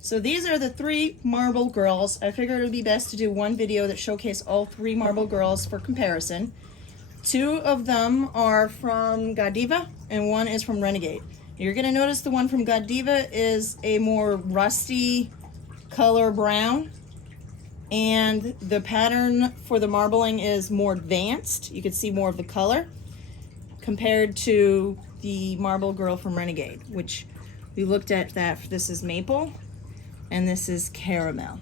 So these are the 3 marble girls. I figured it would be best to do one video that showcase all 3 marble girls for comparison. 2 of them are from Godiva and 1 is from Renegade. You're gonna notice the one from Godiva is a more rusty color brown, and the pattern for the marbling is more advanced. You can see more of the color compared to the marble girl from Renegade, which we looked at that. This is maple and this is caramel.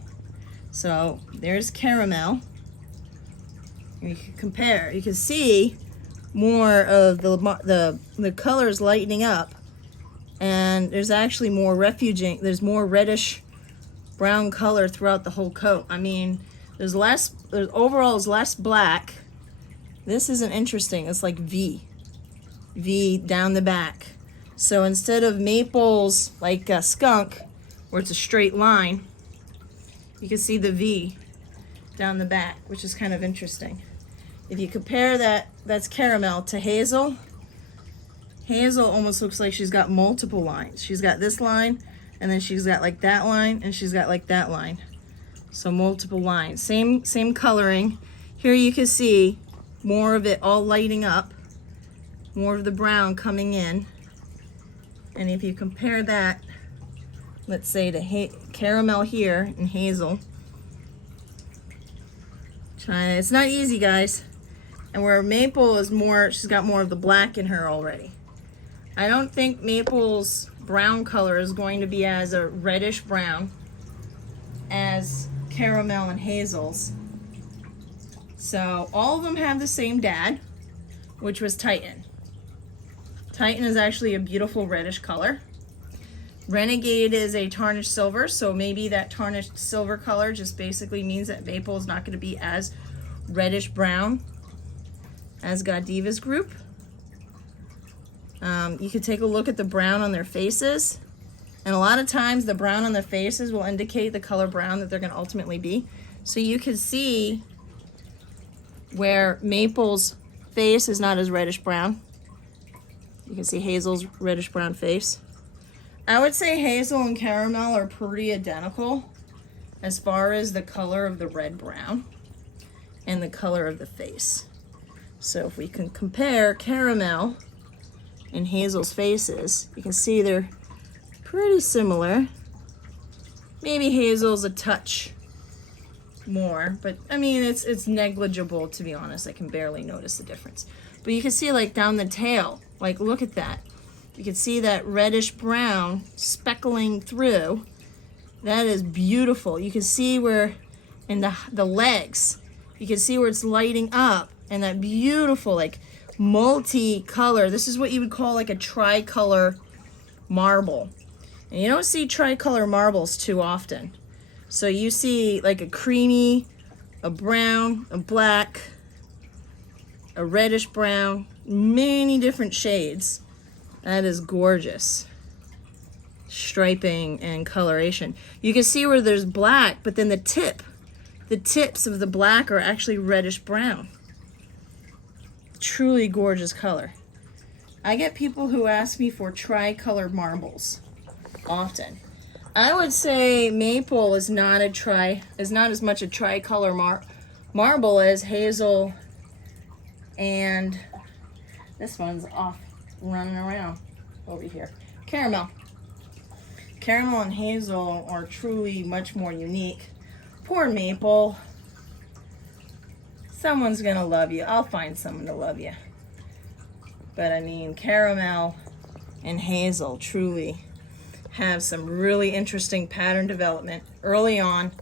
So there's caramel. You can compare. You can see more of the colors lightening up, and there's actually more refuging. There's more reddish brown color throughout the whole coat. I mean, there's overall is less black. This isn't interesting. It's like V down the back. So instead of maples like skunk, where it's a straight line, you can see the V down the back, which is kind of interesting. If you compare that's caramel, to hazel, hazel almost looks like she's got multiple lines. She's got this line, and then she's got like that line, and she's got like that line. So multiple lines, same coloring. Here you can see more of it all lighting up, more of the brown coming in. And if you compare that, let's say to caramel here and hazel, it's not easy, guys. And where maple is more, she's got more of the black in her already. I don't think maple's brown color is going to be as a reddish brown as caramel and hazel's. So all of them have the same dad, which was Titan. Titan is actually a beautiful reddish color. Renegade is a tarnished silver, so maybe that tarnished silver color just basically means that maple is not going to be as reddish brown as Godiva's group. You could take a look at the brown on their faces, and a lot of times the brown on their faces will indicate the color brown that they're going to ultimately be. So you can see where maple's face is not as reddish brown. You can see hazel's reddish brown face. I would say hazel and caramel are pretty identical as far as the color of the red brown and the color of the face. So if we can compare caramel and hazel's faces, you can see they're pretty similar. Maybe hazel's a touch more, but I mean it's negligible, to be honest. I can barely notice the difference. But you can see like down the tail, like look at that. You can see that reddish brown speckling through. That is beautiful. You can see where in the legs, you can see where it's lighting up, and that beautiful like multi-color. This is what you would call like a tricolor marble. And you don't see tricolor marbles too often. So you see like a creamy, a brown, a black, a reddish brown, many different shades. That is gorgeous. Striping and coloration. You can see where there's black, but then the tips of the black are actually reddish brown. Truly gorgeous color. I get people who ask me for tri-colored marbles often. I would say maple is not as much a tri-color marble as hazel, and this one's off running around over here. Caramel. Caramel and hazel are truly much more unique. Poor maple. Someone's gonna love you. I'll find someone to love you. But I mean, caramel and hazel truly have some really interesting pattern development early on.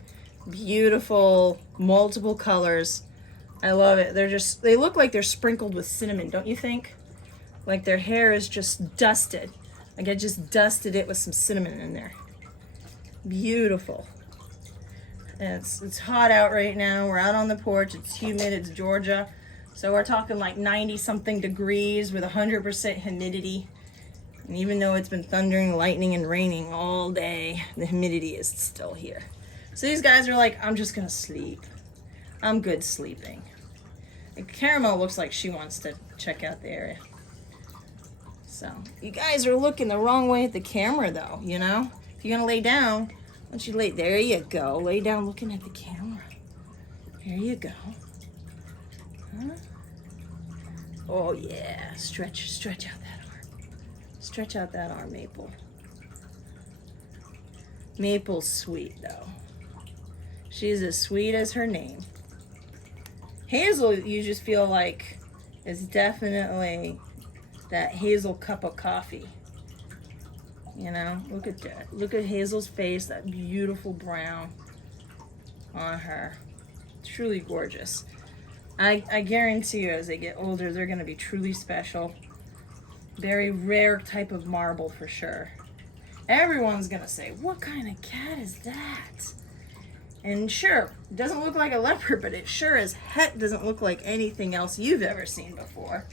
Beautiful, multiple colors. I love it. They look like they're sprinkled with cinnamon, don't you think? Like their hair is just dusted. Like I just dusted it with some cinnamon in there. Beautiful. And it's hot out right now. We're out on the porch. It's humid. It's Georgia. So we're talking like 90 something degrees with 100% humidity. And even though it's been thundering, lightning, and raining all day, the humidity is still here. So these guys are like, I'm just gonna sleep. I'm good sleeping. And Caramel looks like she wants to check out the area. So you guys are looking the wrong way at the camera though, you know? If you're gonna lay down, don't you lay, there you go. Lay down looking at the camera. There you go. Huh? Oh yeah, stretch out that arm. Stretch out that arm, Maple. Maple's sweet though. She's as sweet as her name. Hazel, you just feel like is definitely that Hazel cup of coffee. You know, look at that. Look at Hazel's face, that beautiful brown on her. Truly gorgeous. I guarantee you as they get older, they're going to be truly special. Very rare type of marble for sure. Everyone's going to say, what kind of cat is that? And sure, it doesn't look like a leopard, but it sure as heck doesn't look like anything else you've ever seen before.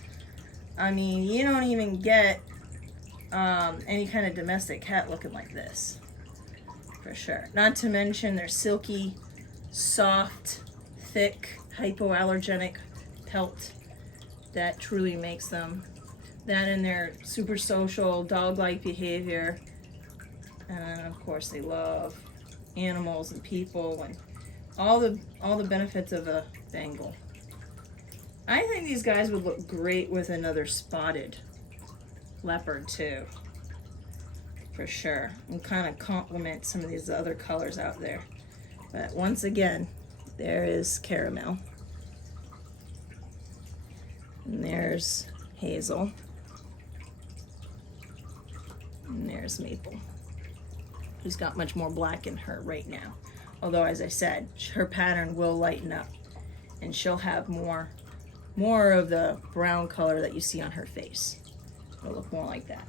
I mean, you don't even get any kind of domestic cat looking like this, for sure. Not to mention their silky, soft, thick, hypoallergenic pelt that truly makes them. That and their super social, dog-like behavior. And of course they love animals and people and all the benefits of a Bengal. I think these guys would look great with another spotted leopard too, for sure, and kind of complement some of these other colors out there. But once again, there is Caramel, and there's Hazel, and there's Maple, who's got much more black in her right now. Although, as I said, her pattern will lighten up, and she'll have more of the brown color that you see on her face. It'll look more like that.